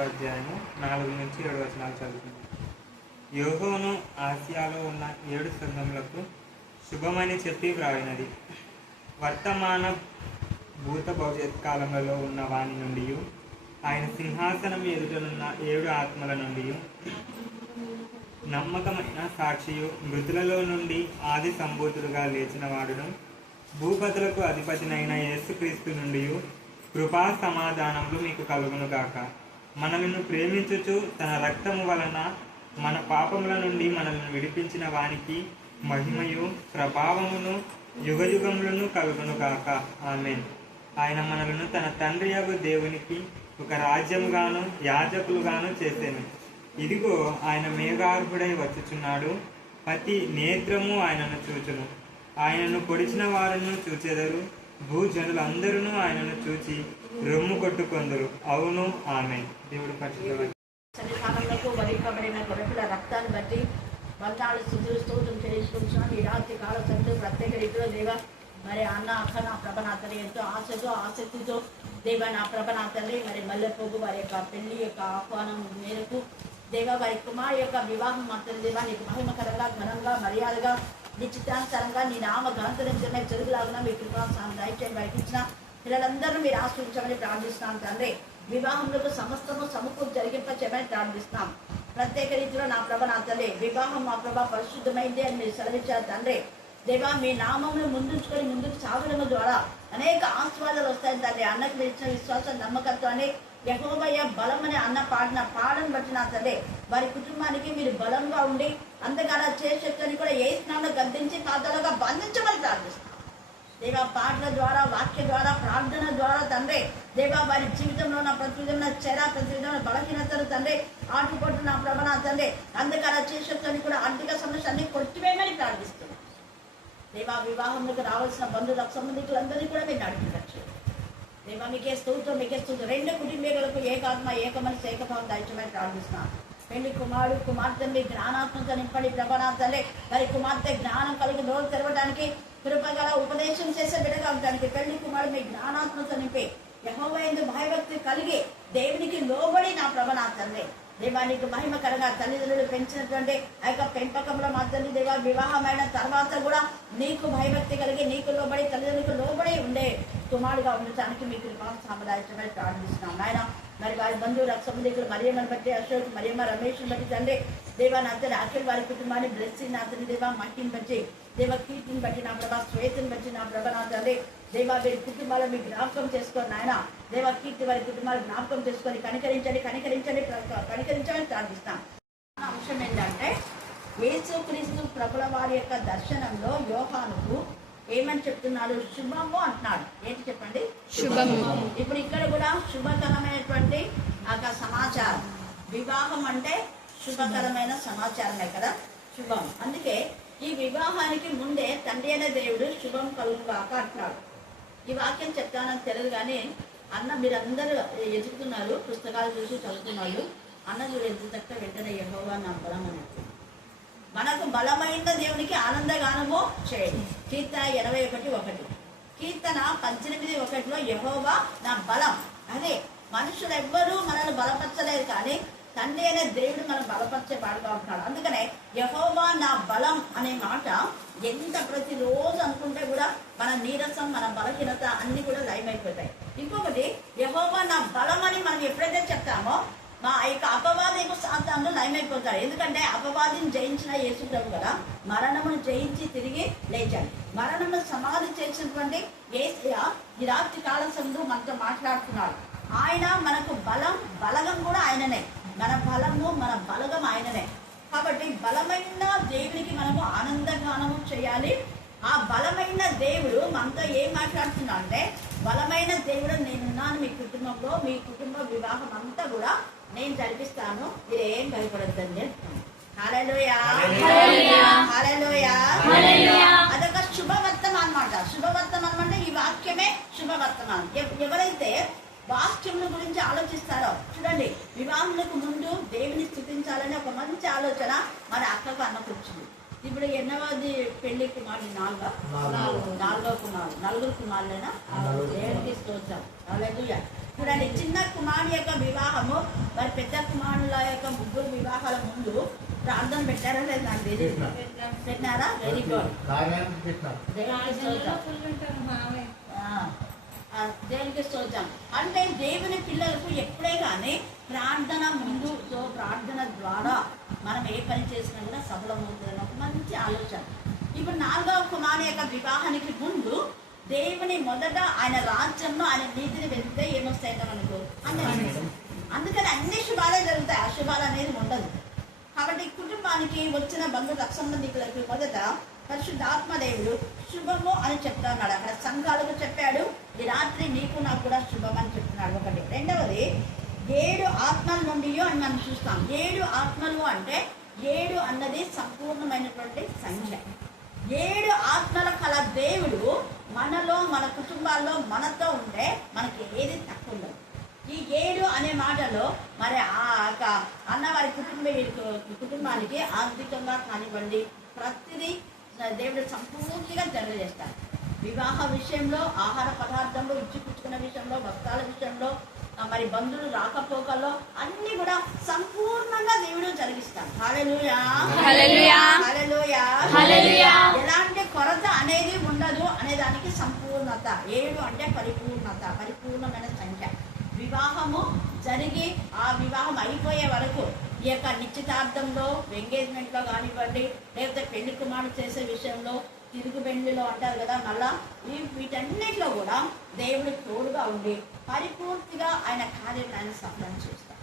అధ్యాయము నాలుగు నుంచి ఏడు వచనాలు చదువుతుంది యోహోను ఆసియాలో ఉన్న ఏడు సంఘములకు శుభమని చెప్పి వ్రాయినది. వర్తమాన భూత భవిష్యత్ కాలంలో ఉన్న వాని నుండి ఆయన సింహాసనం ఎదుటనున్న ఏడు ఆత్మల నుండి నమ్మకమైన సాక్షియు మృతులలో నుండి ఆది సంభూతుడుగా లేచిన వాడును భూపతులకు అధిపతినైన యేసుక్రీస్తు నుండి కృపా సమాధానములు మీకు కలుగును గాక మనలను ప్రేమించుచు తన రక్తము వలన మన పాపముల నుండి మనల్ని విడిపించిన వానికి మహిమయు ప్రభావమును యుగయుగములను కలుగును గాక. ఆమె ఆయన మనలను తన తండ్రి యగు దేవునికి ఒక రాజ్యముగాను యాజకులుగాను చేసేను. ఇదిగో ఆయన మేఘార్హుడై వచ్చుచున్నాడు. ప్రతి నేత్రము ఆయనను చూచును. ఆయనను పొడిచిన వారిని చూచెదరు. భూజనులందరూ ఆయనను చూచి రొమ్ము కొట్టుకొందరు. అవును ఆమె. దేవుడు పరిశుద్ధ వరింపబడిన గొర్రెల రక్తాన్ని బట్టి వందాలు స్థుతులు స్తోత్రం చేయించుకుంటున్నాను ఈ రాత్రి కాల సంతో ప్రత్యేక రీతిలో దేవ మరి అన్న అక్క నా ప్రభ నా తల్లి ఎంతో ఆశతో ఆసక్తితో దేవ నా ప్రభ నా తల్లి మరి మల్లెపోగు వారి యొక్క పెళ్ళి యొక్క ఆహ్వానం మేరకు దేవ వారి కుమార్ యొక్క వివాహం మాత్రం దేవ నీకు మహిమకరంగా ఘనంగా మర్యాదగా నిశ్చితానుసారంగా నీ నామ గణతరించడమే చెరుగులాగున మీ కృపాసాన్ని దయచేసి బయటించిన పిల్లలందరూ మీరు ఆశ్రయించమని ప్రార్థిస్తున్నాం తండ్రి. వివాహములకు సమస్తము సమకూరు జరిగింపచేయమని ప్రార్థిస్తున్నాం. ప్రత్యేక రీతిలో నా ప్రభ నా తల్లి వివాహం మా ప్రభ పరిశుద్ధమైంది అని మీరు సెలవిచ్చారు తండ్రి. దేవా మీ నామంలో ముందుంచుకొని ముందుకు సాగడం ద్వారా అనేక ఆస్వాదాలు వస్తాయి తండ్రి. అన్నకు మీరు ఇచ్చిన విశ్వాసం నమ్మకత్వాన్ని యహోవయ్య బలం అనే అన్న పాడిన పాడను బట్టి నా తల్లి వారి కుటుంబానికి మీరు బలంగా ఉండి అంతకాల చేసే కూడా ఏ స్నానం గద్దించి పాదాలుగా బంధించమని ప్రార్థిస్తాం దేవా పాటల ద్వారా వాక్య ద్వారా ప్రార్థన ద్వారా తండ్రి దేవా వారి జీవితంలో ఉన్న ప్రతి విధమైన చెర ప్రతి విధమైన బలహీనతలు తండ్రి ఆటుపోటు నా ప్రభ నా తండ్రి అందుకల చేసేదని కూడా ఆర్థిక సమస్య అన్ని కొట్టివేయమని ప్రార్థిస్తున్నాను దేవా వివాహంలోకి రావాల్సిన బంధువులకు సంబంధికులందరినీ కూడా మీరు నడిపించచ్చు దేవా మీకే స్తోత్రం మీకే స్తోత్రం. రెండు కుటుంబీకులకు ఏకాత్మ ఏకమని ఏకభావం దాయించమని ప్రార్థిస్తున్నాను పెళ్ళి కుమారుడు కుమార్తె మీ జ్ఞానాత్మక నింపడి ప్రభనాథలే మరి కుమార్తె జ్ఞానం కలిగి నోరు తెరవడానికి కృపగల ఉపదేశం చేసే బిడ్డగా ఉండడానికి పెళ్ళి కుమారుడు మీ జ్ఞానాత్మత నింపే యహోవైందు భయభక్తి కలిగి దేవునికి లోబడి నా ప్రభనాథలే దేవా నీకు మహిమకరంగా తల్లిదండ్రులు పెంచినటువంటి ఆ యొక్క పెంపకంలో మా తల్లి దేవా వివాహమైన తర్వాత కూడా నీకు భయభక్తి కలిగి నీకు లోబడి తల్లిదండ్రులకు లోబడి ఉండే కుమారుడుగా ఉండటానికి మీకు సాంప్రదాయమని ప్రార్థిస్తున్నాం. నాయన మరి వారి బంధువులు సంబంధికులు మరియమ్మను బట్టి అశోక్ మరియమ్మ రమేష్ని బట్టి తండ్రి దేవా నా తల్లి అఖిల్ వారి కుటుంబాన్ని బ్లెస్సింగ్ నా అతని దేవా మట్టిని బట్టి దేవ కీర్తిని బట్టి నా ప్రభా శ్వేతని బట్టి నా ప్రభ నా తండ్రి. దేవా వీరి కుటుంబాలను మీ జ్ఞాపకం చేసుకోండి నాయన. దేవ కీర్తి వారి కుటుంబాలు జ్ఞాపకం చేసుకొని కనికరించండి కనికరించండి కనికరించమని ప్రార్థిస్తాం. అంశం ఏంటంటే యేసుక్రీస్తు ప్రభుల వారి యొక్క దర్శనంలో యోహానుకు ఏమని చెప్తున్నాడు? శుభము అంటున్నాడు. ఏంటి చెప్పండి? శుభము. ఇప్పుడు ఇక్కడ కూడా శుభకరమైనటువంటి యొక్క సమాచారం. వివాహం అంటే శుభకరమైన సమాచారమే కదా? శుభం. అందుకే ఈ వివాహానికి ముందే తండ్రి అనే దేవుడు శుభం కలుగు కాక అంటున్నాడు. ఈ వాక్యం చెప్తానని తెలియదు కానీ అన్న మీరందరూ ఎదుగుతున్నారు పుస్తకాలు చూసి చదువుతున్నారు. అన్న చూడు ఎంత వెంటనే యహోవా నా బలం అని మనకు బలమైన దేవునికి ఆనందగానము చేయండి. కీర్తన ఇరవై ఒకటి ఒకటి. కీర్తన పద్దెనిమిది ఒకటిలో యహోవా నా బలం. అదే మనుషులు ఎవ్వరూ మనల్ని బలపరచలేదు కానీ తండ్రి అనే దేవుడు మనం బలపరిచే వాడుగా ఉంటున్నాడు అందుకనే యహోవా నా బలం అనే మాట ఎంత ప్రతిరోజు అనుకుంటే కూడా మన నీరసం మన బలహీనత అన్ని కూడా లయమైపోతాయి ఇంకొకటి యహోవా నా బలం అని మనం ఎప్పుడైతే చెప్తామో మా యొక్క అపవాదము సాతాను లయమైపోతాడు ఎందుకంటే అపవాదిని జయించిన యేసుప్రభు కదా మరణమును జయించి తిరిగి లేచాడు. మరణము సమాధి చేసినటువంటి ఏసయ ఈ రాత్రి కాల సందు మనతో మాట్లాడుతున్నాడు. ఆయన మనకు బలం బలగం కూడా ఆయననే. మన బలము మన బలగం ఆయననే. కాబట్టి బలమైన దేవునికి మనము ఆనందగానము చేయాలి. ఆ బలమైన దేవుడు మనతో ఏం మాట్లాడుతున్నా అంటే బలమైన దేవుడు నేనున్నాను మీ కుటుంబంలో మీ కుటుంబ వివాహం అంతా కూడా నేను జరిపిస్తాను. మీరు ఏం హల్లెలూయా. హల్లెలూయా. అదొక శుభవర్తమానం అన్నమాట శుభవర్తమానం అంటే ఈ వాక్యమే శుభవర్తమానం. ఎవ- ఎవరైతే వాక్యముల గురించి ఆలోచిస్తారో? చూడండి వివాహములకు ముందు దేవుని స్థుతించాలని ఒక మంచి ఆలోచన మన అక్కకు అన్నకు వచ్చింది. ఇప్పుడు ఎన్నవది పెళ్ళి కుమారుడు? నాలుగో? నాలుగో. కుమారుడు. నలుగురు కుమారులైనా? దేవునికి స్తోత్రం. హల్లెలూయా. చూడండి చిన్న కుమారుడు యొక్క వివాహము మరి పెద్ద కుమారుల యొక్క ముగ్గురు వివాహాల ముందు ప్రార్థన పెట్టారా లేదా? నాకు తెలియదు పెట్టాం. పెట్టినారా? వెరీ గుడ్ దేవునికి స్తోత్రం? అంటే దేవుని పిల్లలకు ఎప్పుడే కానీ ప్రార్థన ముందు సో ప్రార్థన ద్వారా మనం ఏ పని చేసినా కూడా సఫలమవుతుందని ఒక మంచి ఆలోచన. ఇప్పుడు నాలుగవ కుమారు యొక్క వివాహానికి ముందు దేవుని మొదట ఆయన రాజ్యంలో ఆయన నీతిని వెళ్తే ఏమొస్తాయి మనకు అన్నీ అందుకని అన్ని శుభాలే జరుగుతాయి. అశుభాలు అనేది ఉండదు. కాబట్టి కుటుంబానికి వచ్చిన బంధు సంబంధికులకి మొదట పరిశుద్ధాత్మదేవుడు శుభము అని చెప్తున్నాడు అక్కడ. సంఘాలకు చెప్పాడు ఈ రాత్రి నీకు నాకు కూడా శుభం అని చెప్తున్నాడు. ఒకటి. రెండవది ఏడు ఆత్మల నుండి అని మనం చూస్తాం. ఏడు ఆత్మలు అంటే ఏడు అన్నది సంపూర్ణమైనటువంటి సంఖ్య ఏడు ఆత్మల కల దేవుడు మనలో మన కుటుంబాల్లో మనతో ఉంటే మనకి ఏది తక్కువ ఉండదు ఈ ఏడు అనే మాటలో మరి ఆ యొక్క అన్నవారి కుటుంబ కుటుంబానికి ఆర్థికంగా కానివ్వండి ప్రతిదీ దేవుడు సంపూర్తిగా జరగజేస్తారు వివాహ విషయంలో ఆహార పదార్థంలో ఇచ్చిపుచ్చుకున్న విషయంలో వస్త్రాల విషయంలో మరి బంధువులు రాకపోకల్లో అన్ని కూడా సంపూర్ణంగా దేవుడు జరిగిస్తాడు. హల్లెలూయా. ఎలాంటి కొరత అనేది ఉండదు అనే దానికి సంపూర్ణత. ఏడు అంటే పరిపూర్ణత పరిపూర్ణమైన సంఖ్య. వివాహము జరిగి ఆ వివాహం అయిపోయే వరకు ఈ యొక్క నిశ్చితార్థంలో ఎంగేజ్మెంట్లో కానివ్వండి లేకపోతే పెళ్ళి కుమారుడు చేసే విషయంలో తిరుగు పెళ్ళిలో అంటారు కదా మళ్ళా ఈ వీటన్నిటిలో కూడా దేవుడు తోడుగా ఉండి పరిపూర్తిగా ఆయన కార్యం ఆయన సఫలం చేస్తారు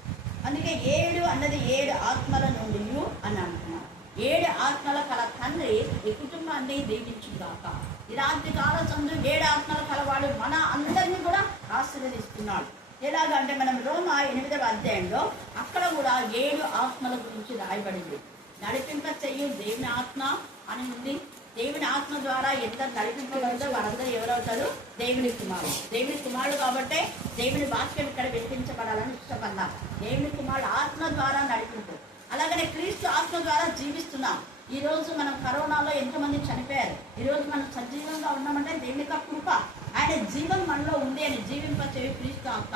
అందుకే ఏడు అన్నది ఏడు ఆత్మల నుండి అని అంటున్నాడు. ఏడు ఆత్మల కల తండ్రి ఈ కుటుంబాన్ని దీవించుగాక. ఈ రాత్రి కాల సందు ఏడు ఆత్మల కలవాడు మన అందరినీ కూడా ఆశీర్వదిస్తున్నాడు. ఎలాగంటే మనం రోమా ఎనిమిదవ అధ్యాయంలో అక్కడ కూడా ఏడు ఆత్మల గురించి రాయబడింది. నడిపింప చెయ్యి దేవుని ఆత్మ అని ఉంది. దేవుని ఆత్మ ద్వారా ఎంత నడిపించగలదో వారందరూ ఎవరవుతారు? దేవుని కుమారుడు దేవుని కుమారుడు కాబట్టి దేవుని వాక్యం ఇక్కడ వినిపించబడాలని ఇష్టపడ్డాం. దేవుని కుమారుడు ఆత్మ ద్వారా నడిపింపు. అలాగనే క్రీస్తు ఆత్మ ద్వారా జీవిస్తున్నాం. ఈ రోజు మనం కరోనాలో ఎంతమంది చనిపోయారు? ఈరోజు మనం సజీవంగా ఉన్నామంటే దేవుని యొక్క కృప. ఆయన జీవం మనలో ఉంది అని జీవింపచేవి క్రీస్తు ఆత్మ.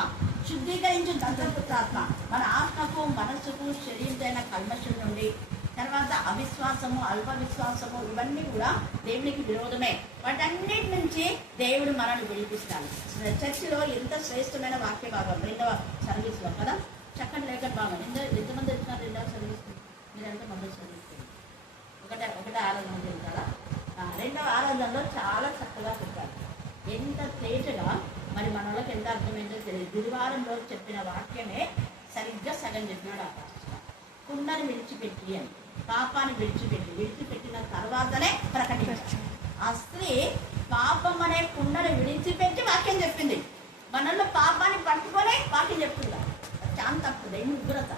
శుద్ధీకరించు దంతపుత్రాత్మ మన ఆత్మకు మనస్సుకు శరీరమైన కల్మషం నుండి. తర్వాత అవిశ్వాసము అల్ప విశ్వాసము ఇవన్నీ కూడా దేవునికి విరోధమే. వాటన్నిటి నుంచి దేవుడు మనల్ని విడిపిస్తాడు. చర్చిలో ఎంత శ్రేష్టమైన వాక్య భాగం? రెండవ సర్వీస్లో కదా? చక్కని లేఖ భాగం. ఎంత ఎంతమంది వచ్చినారు రెండవ సర్వీస్ మీరంతా మొదటి సర్వీస్ ఒకటే ఒకటే ఆరాధన చెప్తారా రెండవ ఆరాధనలో చాలా చక్కగా చెప్పారు. ఎంత తేటగా మరి మన వాళ్ళకి ఎంత అర్థమైందో తెలియదు. గురువారంలో చెప్పిన వాక్యమే సరిగ్గా సగం చెప్పినాడు ఆ కుండను కుండని విడిచిపెట్టి అని పాపాన్ని విడిచిపెట్టి విడిచిపెట్టిన తర్వాతనే ప్రకటించారు ఆ స్త్రీ పాపం అనే కుండని విడిచిపెట్టి వాక్యం చెప్పింది. మనల్లో పాపాన్ని పట్టుకొని వాక్యం చెప్తుందా? చాలా తప్పుది ఉగ్రత.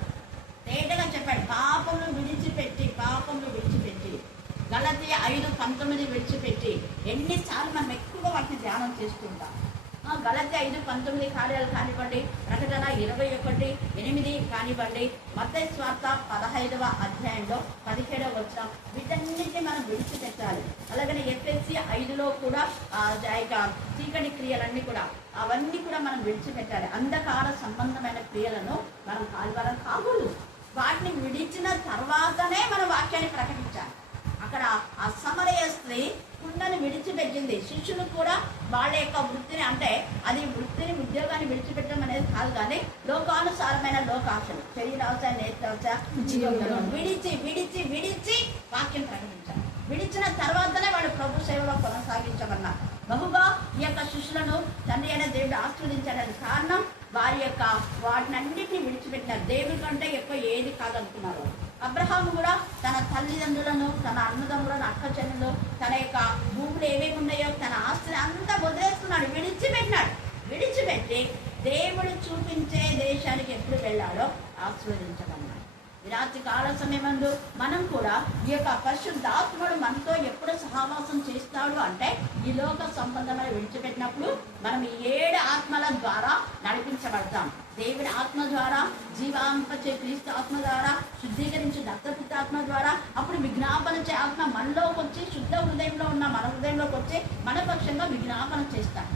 తేటగా చెప్పాడు పాపములు విడిచిపెట్టి పాపములు విడిచిపెట్టి గలతి ఐదు పంతొమ్మిది విడిచిపెట్టి ఎన్నిసార్లు మనం ఎక్కువగా వాటిని ధ్యానం చేస్తుంటాం? ఆ, గలతి ఐదు పంతొమ్మిది కార్యాలు కానివ్వండి ప్రకటన ఇరవై ఒకటి ఎనిమిది కానివ్వండి మత స్వార్థ పదహైదవ అధ్యాయంలో పదిహేడవ వచ్చిన వీటన్నిటిని మనం విడిచిపెట్టాలి. అలాగనే ఎఫ్ఎస్సి ఐదులో కూడా ఇక చీకటి క్రియలన్నీ కూడా అవన్నీ కూడా మనం విడిచిపెట్టాలి. అంధకార సంబంధమైన క్రియలను మనం కాల్వాలని కాకూడదు వాటిని విడిచిన తర్వాతనే మన వాక్యాన్ని ప్రకటించాలి. అక్కడ ఆ సమరయ స్త్రీ కుండని విడిచిపెట్టింది. శిష్యులు కూడా వాళ్ళ యొక్క వృత్తిని అంటే అది వృత్తిని ఉద్యోగాన్ని విడిచిపెట్టడం అనేది కాదు కానీ లోకానుసారమైన లోకాశలు శరీరాశ నేత్రాశ విడిచి విడిచి విడిచి వాక్యం ప్రకటించాలి. విడిచిన తర్వాతనే వాళ్ళు ప్రభు సేవలో కొనసాగించమన్నారు బహుగా ఈ యొక్క శిష్యులను తండ్రి అయిన దేవుడు ఆస్వాదించడానికి కారణం వారి యొక్క వాటినన్నిటిని విడిచిపెట్టినారు దేవుడి కంటే ఎక్కువ ఏది కాదనుకున్నారు. అబ్రహాము కూడా తన తల్లిదండ్రులను తన అన్నదమ్ములను అక్క చెల్లెలు తన యొక్క భూములు ఏమేమి ఉన్నాయో తన ఆస్తిని అంతా వదిలేస్తున్నాడు విడిచిపెట్టినాడు. విడిచిపెట్టి దేవుడు చూపించే దేశానికి ఎప్పుడు వెళ్ళాడో ఆశీర్వదించమన్నాడు. ఈ రాత్రి కాల సమయమందు మనం కూడా ఈ యొక్క పరిశుద్ధాత్ముడు మనతో ఎప్పుడు సహవాసం చేస్తాడు అంటే ఈ లోక సంబంధమైన విడిచిపెట్టినప్పుడు మనం ఈ ఏడు ఆత్మల ద్వారా నడిపించబడతాం. దేవుడి ఆత్మ ద్వారా జీవాంపచే క్రీస్తు ఆత్మ ద్వారా శుద్ధీకరించి దత్తపుత్ర ఆత్మ ద్వారా అప్పుడు విజ్ఞాపన చే ఆత్మ మనలోకి వచ్చి శుద్ధ హృదయంలో ఉన్న మన హృదయంలోకి వచ్చి మన పక్షంగా విజ్ఞాపన చేస్తాం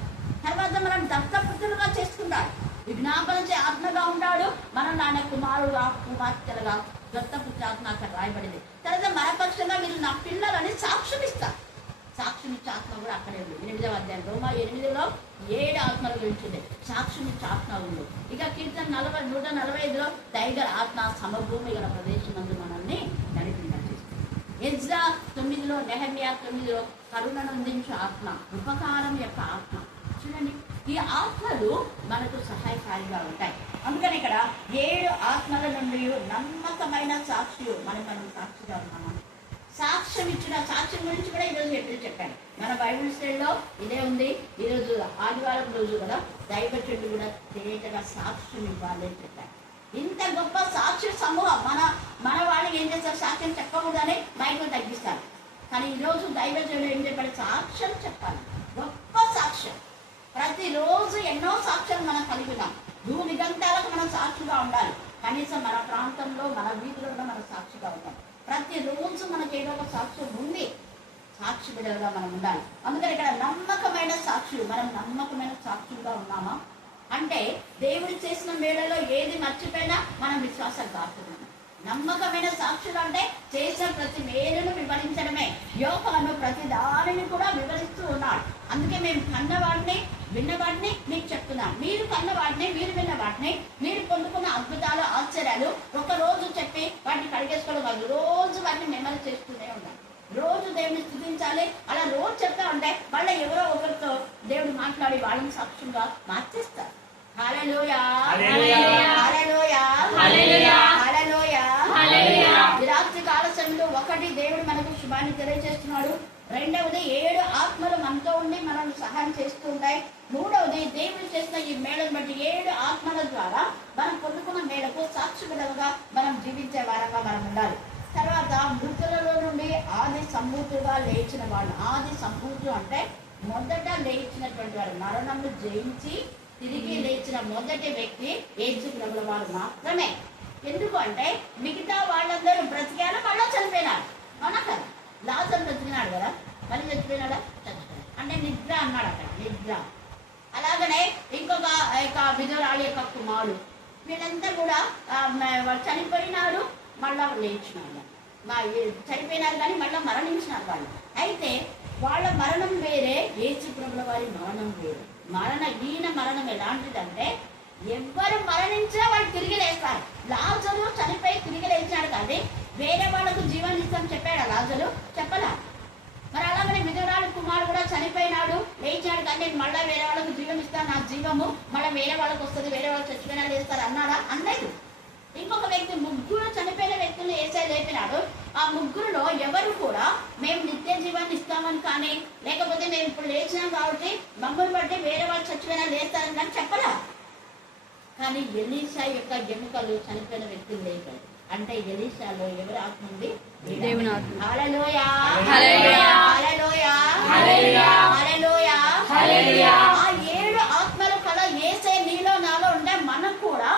తర్వాత మనం దత్తపుత్రులుగా చేసుకుంటాం విజ్ఞాపన చే ఆత్మగా ఉంటాడు. మనం నాన్న కుమారుడుగా కుమార్తెలుగా దత్తపుత్రాత్మ అక్కడ రాయబడింది. తర్వాత మన పక్షంగా మీరు నా పిల్లలని సాక్ష్యం ఇస్తారు సాక్ష్యం ఇచ్చే ఆత్మ కూడా అక్కడే ఉంది. ఎనిమిదవ అధ్యాయం. రోమా ఎనిమిదిలో ఏడు ఆత్మల గురించి ఉంది సాక్ష్యం ఆత్మ ఉంది. ఇక కీర్తన నలభై నూట నలభై ఐదులో టైగర్ ఆత్మ సమభూమి గల ప్రదేశం నందు మనల్ని నడిపించేస్తుంది ఎజ్రా తొమ్మిదిలో నెహమియా తొమ్మిదిలో కరుణను అందించే ఆత్మ ఉపకారం యొక్క ఆత్మ. చూడండి ఈ ఆత్మలు మనకు సహాయకారిగా ఉంటాయి. అందుకని ఇక్కడ ఏడు ఆత్మల నుండి నమ్మకమైన సాక్షులు మనం మనం సాక్షిగా ఉన్నాం సాక్ష్యం ఇచ్చిన సాక్ష్యం గురించి కూడా ఈరోజు ఎప్పుడు చెప్పాను మన బైబిల్ స్టైల్లో ఇదే ఉంది. ఈరోజు ఆదివారం రోజు కదా దైవచండు కూడా తేటగా సాక్ష్యం ఇవ్వాలి అని చెప్పాను ఇంత గొప్ప సాక్షి సమూహం మన మన వాళ్ళకి ఏం చేస్తారు? సాక్ష్యం చెప్పకూడదని మైకులు తగ్గిస్తారు. కానీ ఈరోజు దైవజనుడు ఏం చెప్పాడు? సాక్ష్యం చెప్పాలి. గొప్ప సాక్ష్యం. ప్రతిరోజు ఎన్నో సాక్ష్యాలు మనం కలిగి ఉన్నాం. భూమి గంటాలకు మనం సాక్షిగా ఉండాలి. కనీసం మన ప్రాంతంలో మన వీధిలో కూడా మనం సాక్షిగా ఉండాలి ప్రతిరోజు మనకి ఏదో ఒక సాక్ష్యం ఉంది. సాక్షి బిడ్డలుగా మనం ఉండాలి. అందుకని ఇక్కడ నమ్మకమైన సాక్షులు మనం నమ్మకమైన సాక్షులుగా ఉన్నామా? అంటే దేవుడు చేసిన మేళలో ఏది మర్చిపోయినా మనం విశ్వాసం కాస్తున్నాం నమ్మకమైన సాక్షులు అంటే చేసిన ప్రతి మేలును వివరించడమే. యోగాను ప్రతి దానిని కూడా వివరిస్తూ ఉన్నాడు. అందుకే మేము కన్నవాడిని విన్నవాడిని మీకు చెప్తున్నాం. మీరు కన్నవాడిని మీరు విన్నవాడిని మీరు పొందుకున్న అద్భుతాలు ఆశ్చర్యాలు ఒక రోజు చెప్పి వాటిని కడిగేసుకోవడం కాదు రోజు మెమరీ చేస్తూనే ఉండాలి రోజు దేవుని స్థుతించాలి. అలా రోజు చెప్తా ఉంటే వాళ్ళ ఎవరో ఒకరితో దేవుడు మాట్లాడి వాళ్ళని సాక్ష్యంగా మార్చేస్తారు. రాత్రి కాల సమయంలో ఒకటి దేవుడు మనకు శుభాన్ని తెలియజేస్తున్నాడు. రెండవది ఏడు ఆత్మలు మనతో ఉండి మనల్ని సహాయం చేస్తూ ఉంటాయి. మూడవది దేవుడు చేసిన ఈ మేళను బట్టి ఏడు ఆత్మల ద్వారా మనం పొందుకున్న మేళకు సాక్షిగా మనం జీవించే వారంగా మనం ఉండాలి. తర్వాత మృతులలో నుండి ఆది సంభూతుగా లేచిన వాళ్ళు ఆది సంభూతులు అంటే మొదట లేచినటువంటి వారు మరణము జయించి తిరిగి లేచిన మొదటి వ్యక్తి ఏసు ప్రభుల వారు మాత్రమే. ఎందుకు అంటే మిగతా వాళ్ళందరూ బ్రతికారు మళ్ళీ చనిపోయినారు. అవునా కదా? లాజర్ బ్రతికినాడు కదా? మళ్ళీ చచ్చిపోయినాడా? చచ్చిపోయాడు అంటే నిద్ర అన్నాడు అక్కడ నిద్ర. అలాగనే ఇంకొక యొక్క విధురాలి యొక్క కుమారుడు. వీళ్ళంతా కూడా చనిపోయినారు మళ్ళా లేచినారు. మా చనిపోయినారు కానీ మళ్ళీ మరణించినారు వాళ్ళు. అయితే వాళ్ళ మరణం వేరే ఏసు ప్రభుల వారి మరణం వేరే. మరణ ఈయన మరణం ఎలాంటిదంటే ఎవ్వరు మరణించినా వాళ్ళు తిరిగి లేస్తారు. లాజరు చనిపోయి తిరిగి లేచినాడు కానీ వేరే వాళ్ళకు జీవనిస్తాం చెప్పాడు లాజరు? చెప్పలా. మరి అలాగనే విధురాలు కుమారుడు కూడా చనిపోయినాడు లేచాడు కానీ నేను మళ్ళీ వేరే వాళ్ళకు జీవం ఇస్తాను నా జీవము మళ్ళీ వేరే వాళ్ళకి వస్తుంది వేరే వాళ్ళు చచ్చిపోయినా లేస్తారు అన్నాడా? అన్నది. ఇంకొక వ్యక్తి ముగ్గురు చనిపోయిన వ్యక్తులను ఏసై లేపినాడు ఆ ముగ్గురులో ఎవరు కూడా మేము నిత్య జీవాన్ని ఇస్తామని కానీ లేకపోతే మేము ఇప్పుడు లేచినాం కాబట్టి మమ్మల్ని బట్టి వేరే వాళ్ళు చచ్చిపోయినా లేస్తారని కానీ చెప్పలా కానీ ఎలీషా యొక్క ఎముకలు చనిపోయిన వ్యక్తులు లేపారు అంటే ఎలీషాలో ఎవరి ఆత్మ ఉంది దేవుని ఆత్మ. హల్లెలూయా. హల్లెలూయా. హల్లెలూయా. హల్లెలూయా. హల్లెలూయా. హల్లెలూయా. ఆ ఏడు ఆత్మల కళ ఏసే నీలో నాలో ఉంటే మనం కూడా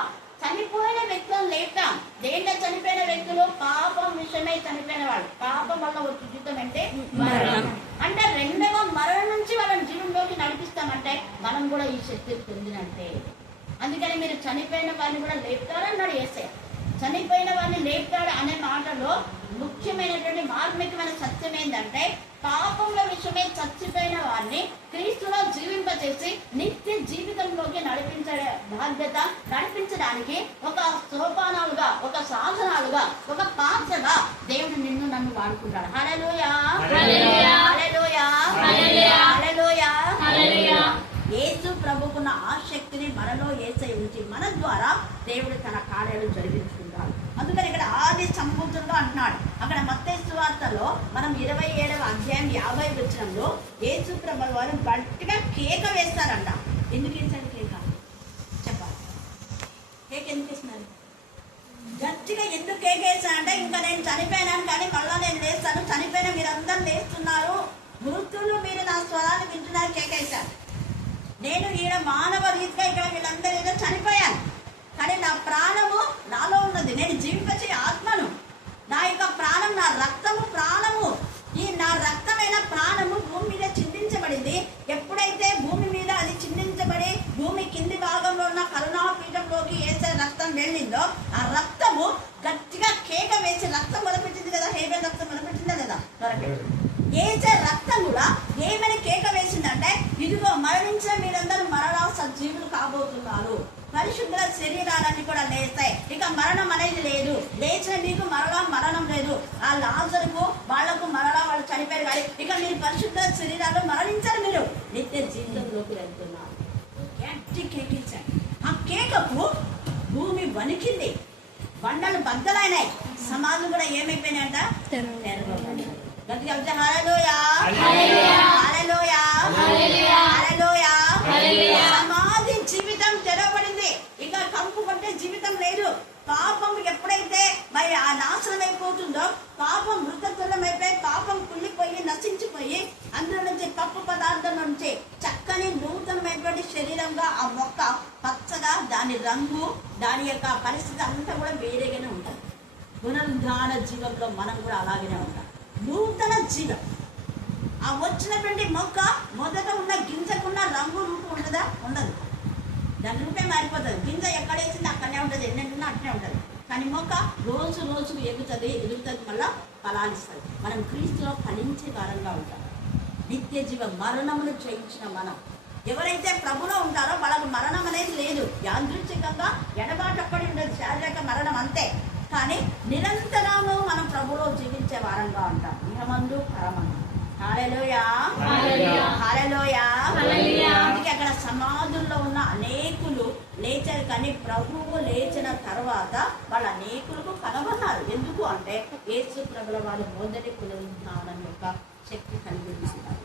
చనిపోయిన లేపుతాం. దేంట్లో చనిపోయిన వ్యక్తులు? పాపం విషయమై చనిపోయిన వాళ్ళు. పాపం వల్ల వచ్చే జీవితం అంటే మరణం. అంటే రెండవ మరణం నుంచి వాళ్ళని జీవంలోకి నడిపిస్తామంటే మనం కూడా ఈ శక్తి పొందినంటే అందుకని మీరు చనిపోయిన వారిని కూడా లేపుతారన్నాడు ఏసే. చనిపోయిన వారిని లేపుతాడు అనే మాటలో ముఖ్యమైనటువంటి మార్మికమైన సత్యం ఏంటంటే పాపంలో విషయమై చచ్చిపోయిన వారిని క్రీస్తులో జీవింపచేసి నిత్య జీవితంలోకి నడిపించే బాధ్యత నడిపించడానికి ఒక సోపానాలుగా ఒక సాధనాలుగా ఒక పాత్రగా దేవుడు నిన్ను నన్ను వాడుకుంటాడు. హల్లెలూయా. యేసు ప్రభుకున్న ఆ శక్తిని మనలో ఏసై ఉంచి మన ద్వారా దేవుడు తన కార్యాలు ఆది వచనంలో అంటున్నాడు. అక్కడ మత్తే సువార్తలో మనం ఇరవై ఏడవ అధ్యాయం యాభై వచనంలో యేసు ప్రభుల వారు గట్టిగా కేక వేస్తారంట. ఎందుకు వేశాడు కేక? చెప్పాలి. కేక్ ఎందుకు వేసినారు గట్టిగా ఎందుకు కేక వేశానంటే ఇంకా నేను చనిపోయినాను కానీ మళ్ళా నేను లేస్తాను. చనిపోయిన మీరందరూ లేస్తున్నారు. మృతులు మీరు నా స్వరాన్ని వింటున్నారు కేక్ వేశారు. నేను ఈయన మానవ రీతిగా ఇక్కడ వీళ్ళందరూ ఏదో చనిపోయాను కానీ నా ప్రాణము నాలో ఉన్నది. నేను జీవింపచే ఆత్మను నా యొక్క ప్రాణం నా రక్తము ప్రాణం ఈ నా రక్తమైన ప్రాణము భూమి మీద చిందించబడింది ఎప్పుడైతే భూమి మీద అది చిందించబడి భూమి కింది భాగంలో ఉన్న కరుణా మరణం అనేది లేదు లేచిన మీకు మరలా మరణం లేదు ఆ లాజరుకు వాళ్ళకు మరలా వాళ్ళు చనిపోయారు కానీ ఇక మీరు పరిశుద్ధ శరీరాలు మరణించారు మీరు నిత్య జీవితంలోకి వెళ్తున్నారు గట్టి కేకించారు ఆ కేకకు భూమి వణికింది బండలు బద్దలైనాయి సమాధులు కూడా ఏమైపోయినాయంట తెరవబడ్డాయి. గట్టిగా చెప్తే హల్లెలూయా హల్లెలూయా. హల్లెలూయా హల్లెలూయా. హల్లెలూయా హల్లెలూయా. సమాధి హృదయం తెరవబడింది. ఇంకా కంపు కొట్టే జీవితం లేదు. పాపం ఎప్పుడైతే మరి ఆ నాశనం అయిపోతుందో పాపం మృతతులం అయిపోయి పాపం కుళ్ళిపోయి నశించిపోయి అందులో నుంచి కప్పు పదార్థం నుంచి చక్కని నూతనమైనటువంటి శరీరంగా ఆ మొక్క పచ్చగా దాని రంగు దాని యొక్క పరిస్థితి అంతా కూడా వేరేగానే ఉంటుంది. పునరుద్ధాన జీవంలో మనం కూడా అలాగనే ఉంటాం నూతన జీవం. ఆ వచ్చినటువంటి మొక్క మొదట ఉన్న గింజకున్న రంగు రూపు ఉండదా ఉండదు. దాని రూపే మారిపోతుంది. గింజ ఎక్కడ వేసింది అక్కడనే ఉంటుంది ఎన్నెన్న అట్నే ఉంటుంది. కానీ మొక్క రోజు రోజు ఎగుతుంది ఎదుగుతుంది మళ్ళా ఫలాలిస్తుంది మనం క్రీస్తులో ఫలించే వారంగా ఉంటాం. నిత్య జీవ మరణమును జయించిన మనం. ఎవరైతే ప్రభులో ఉంటారో వాళ్ళకు మరణం అనేది లేదు. యాంత్రికంగా ఎడబాటు అక్కడి ఉండదు. శారీరక మరణం అంతే. కానీ నిరంతరము మనం ప్రభులో జీవించే వారంగా ఉంటాం. ఇహమందు పరమందు. అందుకే అక్కడ సమాధుల్లో ఉన్న అనేకులు లేచారు. కానీ ప్రభువు లేచిన తర్వాత వాళ్ళ అనేకులకు కనబన్నారు ఎందుకు అంటే యేసు ప్రభుల వారు మొదటి పునరుద్ధానం యొక్క శక్తి కలిగి ఉన్నారు.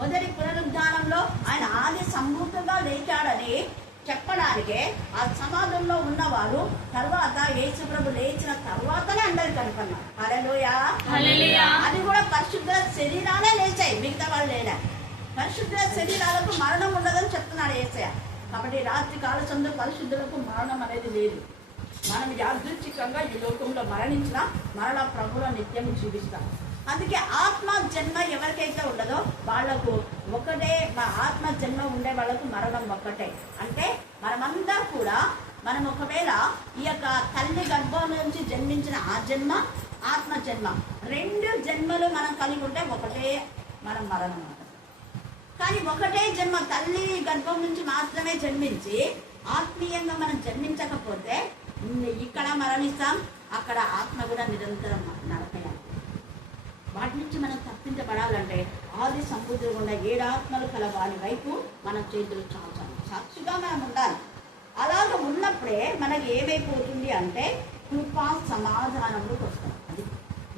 మొదటి పునరుద్ధానంలో ఆయన ఆది సంభూతంగా లేచాడని చెప్పడానికే ఆ సమాధంలో ఉన్నవారు తర్వాత యేసు ప్రభు లేచిన తర్వాతనే అందరు కనుకున్నారు హల్లెలూయా. అది కూడా పరిశుద్ధ శరీరాలే లేచాయి మిగతా వాళ్ళు లేలే. పరిశుద్ధ శరీరాలకు మరణం ఉండదని చెప్తున్నాడు ఏసయ్య. కాబట్టి రాత్రి కాల సందు పరిశుద్ధులకు మరణం అనేది లేదు. మనం యాదృచ్ఛికంగా ఈ లోకంలో మరణించిన మరణ ప్రభుల నిత్యం జీవిస్తాం. అందుకే ఆత్మ జన్మ ఎవరికైతే ఉండదో వాళ్ళకు ఒకటే మా ఆత్మ జన్మ ఉండే వాళ్ళకు మరణం ఒక్కటే. అంటే మనమంతా కూడా మనం ఒకవేళ ఈ యొక్క తల్లి గర్భం నుంచి జన్మించిన ఆ జన్మ ఆత్మ జన్మ రెండు జన్మలు మనం కలిగి ఉంటే ఒకటే మనం మరణం కానీ ఒకటే జన్మ తల్లి గర్భం నుంచి మాత్రమే జన్మించి ఆత్మీయంగా మనం జన్మించకపోతే ఇక్కడ మరణిస్తాం అక్కడ ఆత్మ కూడా నిరంతరం నరకయాలి వాటి నుంచి మనం తప్పించబడాలంటే ఆది సముద్రం ఉన్న ఏడాత్మలు కల వారి వైపు మన చేతులు చాచాలి. సాక్షిగా మనం ఉండాలి. అలాగ ఉన్నప్పుడే మనకి ఏమైపోతుంది అంటే కృపా సమాధానంలోకి వస్తాం. అది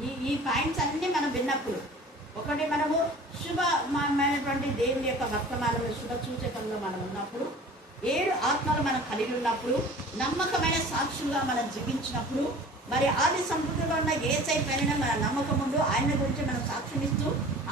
ఈ ఈ పాయింట్స్ అన్నీ మనం విన్నప్పుడు. ఒకటి మనము శుభమైనటువంటి దేవుని యొక్క వర్తమానం శుభ సూచకంలో మనం ఉన్నప్పుడు ఏడు ఆత్మలు మనం కలిగి ఉన్నప్పుడు నమ్మకమైన సాక్షులుగా మనం జీవించినప్పుడు మరి ఆది సమృద్ధిలో ఉన్న ఏసై పైన మన నమ్మకం ఉండు. ఆయన గురించి మనం సాక్ష్యం ఇస్తూ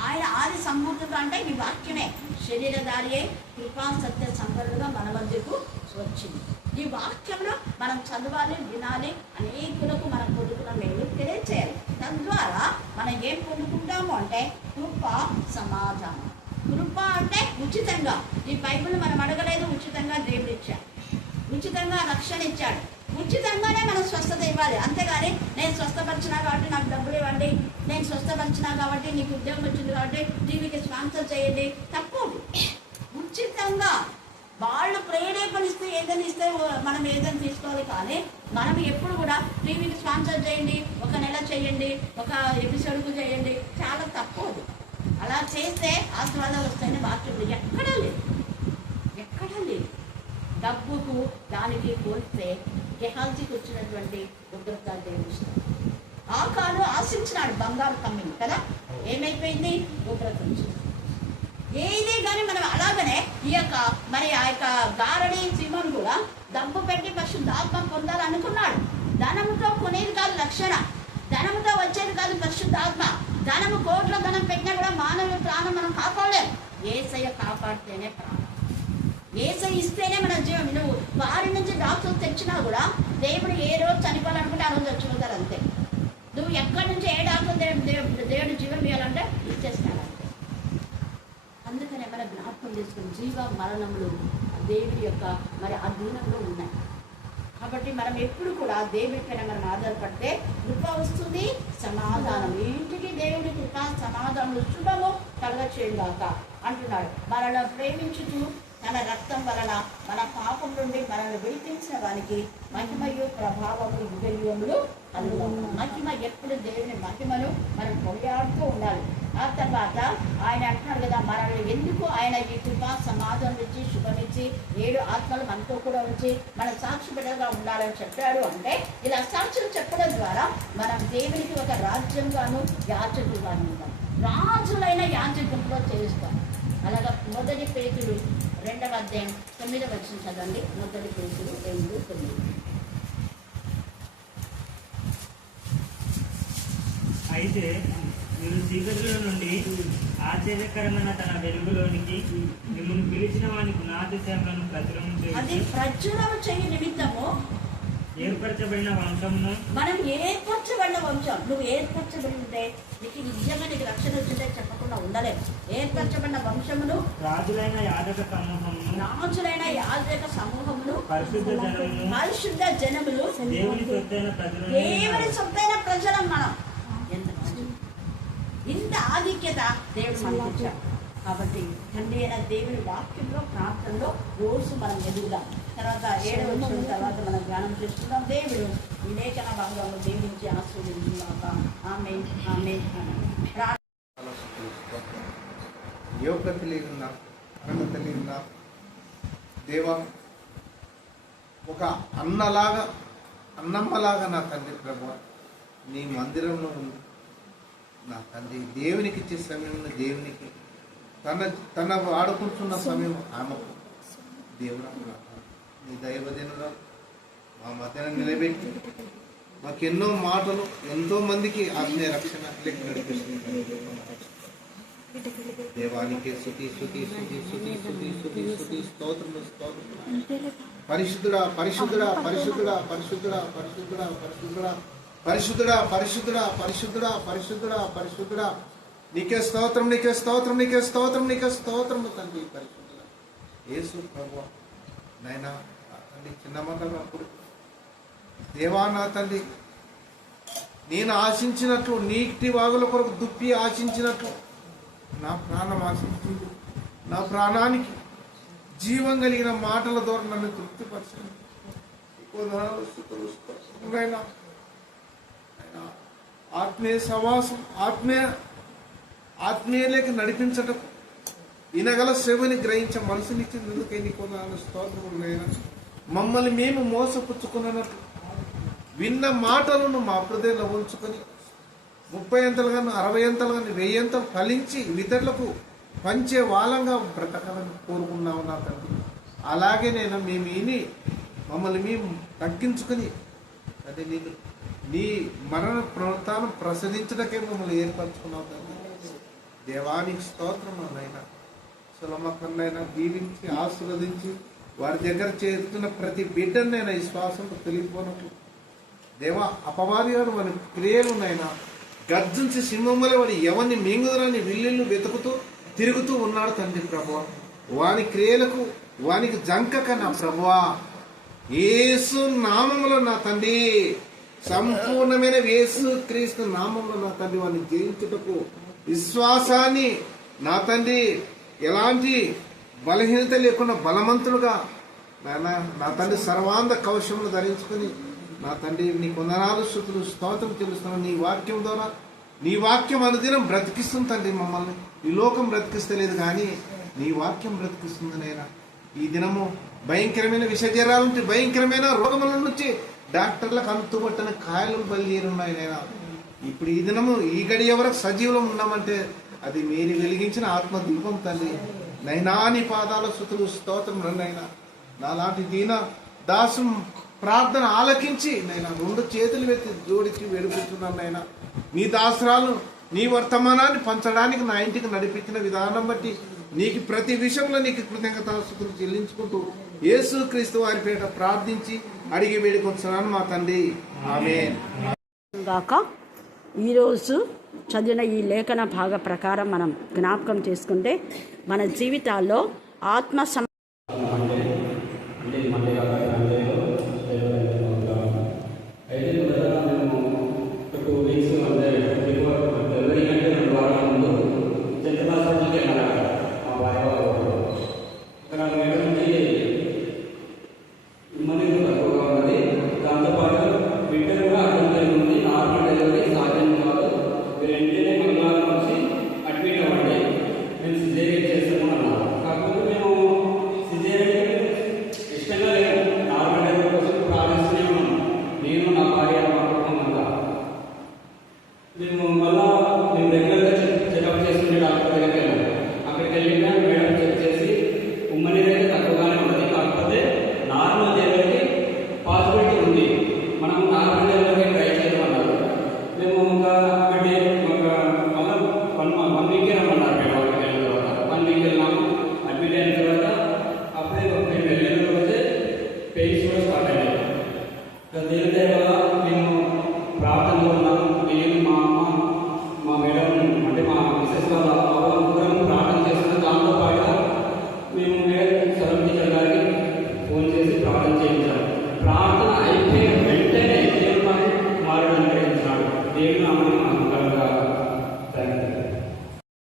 ఆయన ఆది సంపూర్తిగా అంటే ఈ వాక్యమే. శరీరధారియే కృపా సత్య సంపన్నులుగా మన మధ్యకు వచ్చింది. ఈ వాక్యంలో మనం చదవాలి వినాలి అనేకులకు మనం పొందుకున్న మేలు తెలియచేయాలి. తద్వారా మనం ఏం పొందుకుంటాము అంటే కృప సమాధానం. కృప అంటే ఉచితంగా. ఈ బైబిల్ మనం అడగలేదు ఉచితంగా దేవుడు ఇచ్చాడు. ఉచితంగా రక్షణ ఇచ్చాడు. ఉచితంగానే మనం స్వస్థత ఇవ్వాలి. అంతేగాని నేను స్వస్థపరిచినా కాబట్టి నాకు డబ్బులు ఇవ్వండి. నేను స్వస్థపరిచినా కాబట్టి నీకు ఉద్యోగం వచ్చింది కాబట్టి టీవీకి స్పాన్సర్ చేయండి. తప్పు. ఉచితంగా వాళ్ళు ప్రేరేపణిస్తే ఏదైనా ఇస్తే మనం ఏదైనా తీసుకోవాలి కానీ మనం ఎప్పుడు కూడా టీవీకి స్పాన్సర్ చేయండి. ఒక నెల చేయండి. ఒక ఎపిసోడ్కు చేయండి. చాలా తక్కువ అలా చేస్తే ఆశీర్వాదాలు వస్తాయని వాక్యం ఎక్కడా లేదు. ఎక్కడా లేదు. డబ్బుకు దానికి పోలిస్తే గెహాల్సీకి వచ్చినటువంటి ఉగ్రత దేవుడు ఆ కాలు ఆశించినాడు బంగారు కమ్మిని కదా? ఏమైపోయింది? ఉగ్రత వచ్చింది. ఏది కానీ మనం అలాగనే ఈ యొక్క మరి ఆ యొక్క గారడి సింహం కూడా దమ్ము పెట్టి పరిశుద్ధాత్మ పొందాలనుకున్నాడు. ధనముతో కొనేది కాదు రక్షణ ధనముతో వచ్చేది కాదు పరిశుద్ధాత్మ ధనము కోట్ల ధనం పెట్టినా కూడా మానవ ప్రాణం మనం కాపాడలేం. ఏసయ్య కాపాడితేనే ప్రాణం. ఏసై ఇస్తేనే మన జీవం. నువ్వు వారి నుంచి డాక్టర్ తెచ్చినా కూడా దేవుడు ఏ రోజు చనిపోవాలనుకుంటే ఆ రోజు చచ్చిపోతారు అంతే. నువ్వు ఎక్కడి నుంచి ఏ డాక్టర్ దేవుడు దేవుడు దేవుడు జీవం ఇవ్వాలంటే ఇచ్చేస్తాడు అంతే. అందుకనే మన జ్ఞాపకం చేసుకుని జీవ మరణములు దేవుడి యొక్క మరి అధీనంలో ఉన్నాయి. కాబట్టి మనం ఎప్పుడు కూడా దేవుడి పైన మనం ఆధారపడితే కృప వస్తుంది సమాధానం. ఇంటికి దేవుడి కృప సమాధానం శుభము కలగ చేయుగాక అంటున్నాడు. మనల్ని ప్రేమించుతూ తన రక్తం వలన మన పాపం నుండి మనల్ని విడిపించిన వానికి మహిమయు ప్రభావము యుగయుగములు అందులో మహిమ ఎప్పుడు దేవుని మహిమను మనం కొనియాడుతూ ఉండాలి. ఆ తర్వాత ఆయన అంటున్నాడు కదా మనల్ని ఎందుకు ఆయన ఈ కృప సమాజం నుంచి శుభమిచ్చి ఏడు ఆత్మలు మనతో కూడా ఉంచి మన సాక్షి బిడ్డగా ఉండాలని చెప్పాడు అంటే ఇలా సాక్షులు చెప్పడం ద్వారా మనం దేవునికి ఒక రాజ్యంగాను యాచకులుగాను ఉంటాం రాజులైన యాచకులుగా చేస్తాం అలాగా మొదటి పేతులు రెండవ అధ్యాయం తొమ్మిదవ వచ్చిన చదవండి. మొదటి పేతులు రెండు తొమ్మిది. అయితే మీరు చీకటిలో నుండి ఆశ్చర్యకరమైన తన వెలుగులోనికి మిమ్మల్ని పిలిచిన వాని గుణాతిశయములను ప్రచురం అది చేసి ప్రచురణ చెయ్యి నిమిత్తము ఏర్పరచబడిన వంశమును? మనం ఏర్పరచబడిన వంశం. నువ్వు ఏర్పరచబడి ఉంటే నీకు నిజంగా నీకు రక్షణ వచ్చిందే చెప్పకుండా ఉండలేదు ఏర్పరచబడిన వంశమును రాజులైన యాజక సమూహమును రాజులైన యాజక సమూహమును పరిశుద్ధ జనమును పరిశుద్ధ జనములు దేవుని సొత్తైన ప్రజలను దేవుని సొత్తైన ప్రజలం మనం. ఎంత. ఇంత ఆధిక్యత దేవుడు ఇచ్చాడు. కాబట్టి తండ్రి అయిన దేవుని వాక్యంలో ప్రార్థనలో రోజు మనం ఎదుగుదాం. తర్వాత ఏడవ వచ్చిన తర్వాత మనం ధ్యానం చేసుకుందాం. దేవుడు ఈ భాగంలో దీవించి ఆస్వాదించుగాక ఆమె ఆమె యోగ్యత లేకున్నా అర్హత లేకున్నా దేవా ఒక అన్నలాగా అన్నమ్మలాగా నా తండ్రి ప్రభు నీ మందిరంలో ఉంది నా తండ్రి దేవునికి ఇచ్చే సమయంలో దేవునికి తన తన వాడుకుంటున్న సమయం ఆమెకు దేవుడు నీ దైవదినగా మా మధ్యన నిలబెట్టి మాకెన్నో మాటలు ఎంతో మందికి ఆత్మీయ రక్షణ లెక్క నడిపిస్తుంది దేవానికి స్థుతి స్థుతి స్థుతి స్థుతి స్థుతి స్థుతి స్థుతి స్తోత్రము స్తోత్రము పరిశుద్ధుడా పరిశుద్ధుడా పరిశుద్ధుడా పరిశుద్ధుడా పరిశుద్ధుడా పరిశుద్ధుడా పరిశుద్ధుడా పరిశుద్ధుడా పరిశుద్ధుడా పరిశుద్ధుడా పరిశుద్ధుడా నీకే స్తోత్రం నీకే స్తోత్రం నీకే స్తోత్రం నీకే స్తోత్రం తండ్రి పరిశుద్ధుల యేసు ప్రభు నైనా నా తండ్రి చిన్న మందప్పుడు దేవా నా తండ్రి నేను ఆశించినట్లు నీటి వాగుల కొరకు దుప్పి ఆశించినట్లు నా ప్రాణం ఆశించింది. నా ప్రాణానికి జీవం కలిగిన మాటల ద్వారా నన్ను తృప్తిపరచండి. ఆత్మీయ సమాసం ఆత్మీయ ఆత్మీయులకి నడిపించటం. వినగల సేవని గ్రహించే మనసునిచ్చినందుకే నీకు నాన్న స్తోత్రములు నాయనా. మమ్మల్ని మేము మోసపుచ్చుకున్నట్టు విన్న మాటలను మా హృదయంలో ఉంచుకొని ముప్పై ఎంతలు కానీ అరవై ఎంతలు కానీ వెయ్యి ఎంతలు ఫలించి ఇతరులకు పంచే వాళ్ళంగా బ్రతకాలని కోరుకున్నావు నా తండ్రి. అలాగే నేను మేము విని మమ్మల్ని మేము తగ్గించుకొని అదే నేను నీ మరణ ప్రవర్తనం ప్రసరించడకే మమ్మల్ని ఏర్పరచుకున్నావు తండ్రి. దేవానికి స్తోత్రం నాయన సులమకన్నైనా దీవించి ఆశీర్వదించి వారి దగ్గర చేరుతున్న ప్రతి బిడ్డను నేను ఈ శ్వాసంతో తెలియపోనట్లు దేవా అపవాది గారు వారి క్రియలు నాయన గర్జించి సింహముల వారి ఎవరిని మింగుదరని విల్లులు వెతుకుతూ తిరుగుతూ ఉన్నాడు తండ్రి ప్రభువ వాని క్రియలకు వానికి జంకక నా ప్రభువా ఏసు నామములో నా తండ్రి. సంపూర్ణమైన వేసు క్రీస్తు నామంలో నా తండ్రి. వాడిని జయించుటకు విశ్వాసాన్ని నా తండ్రి ఎలాంటి బలహీనత లేకుండా బలవంతులుగా నాయన నా తండ్రి సర్వాంధ కౌశములు ధరించుకుని నా తండ్రి నీ కొందనాలు శృతులు స్తోత్రం తెలుస్తున్నాను నీ వాక్యం ద్వారా నీ వాక్యం అనుదినం బ్రతికిస్తుంది తండ్రి మమ్మల్ని. ఈ లోకం బ్రతికిస్తలేదు కానీ నీ వాక్యం బ్రతికిస్తుంది నైనా ఈ దినము భయంకరమైన విషజరాల నుంచి భయంకరమైన రోగముల నుంచి డాక్టర్లకు అంతుబట్టని కాయలు బయలుదేరున్నాయి నైనా ఇప్పుడు ఈ దినము ఈ గడియ వరకు సజీవులం ఉన్నామంటే అది మీరు వెలిగించిన ఆత్మ దీపం తల్లి. నైనా నీ పాదాల శృతులు స్తోత్రం నైనా నాలాంటి దీన దాసు ప్రార్థన ఆలకించి నైనా రెండు చేతులు పెట్టి జోడించి వేడుకుంటున్నాను నైనా. నీ దాసరాలు నీ వర్తమానాన్ని పంచడానికి నా ఇంటికి నడిపించిన విధానం బట్టి నీకు ప్రతి విషయంలో నీకు కృతజ్ఞతాస్తుతులు చెల్లించుకుంటూ యేసు క్రీస్తు వారి పేట ప్రార్థించి అడిగి వేడుకొచ్చున్నాను మా తండ్రి. ఆమె ఈరోజు చదివిన ఈ లేఖన భాగ ప్రకారం మనం జ్ఞాపకం చేసుకుంటే మన జీవితాల్లో ఆత్మ 你们。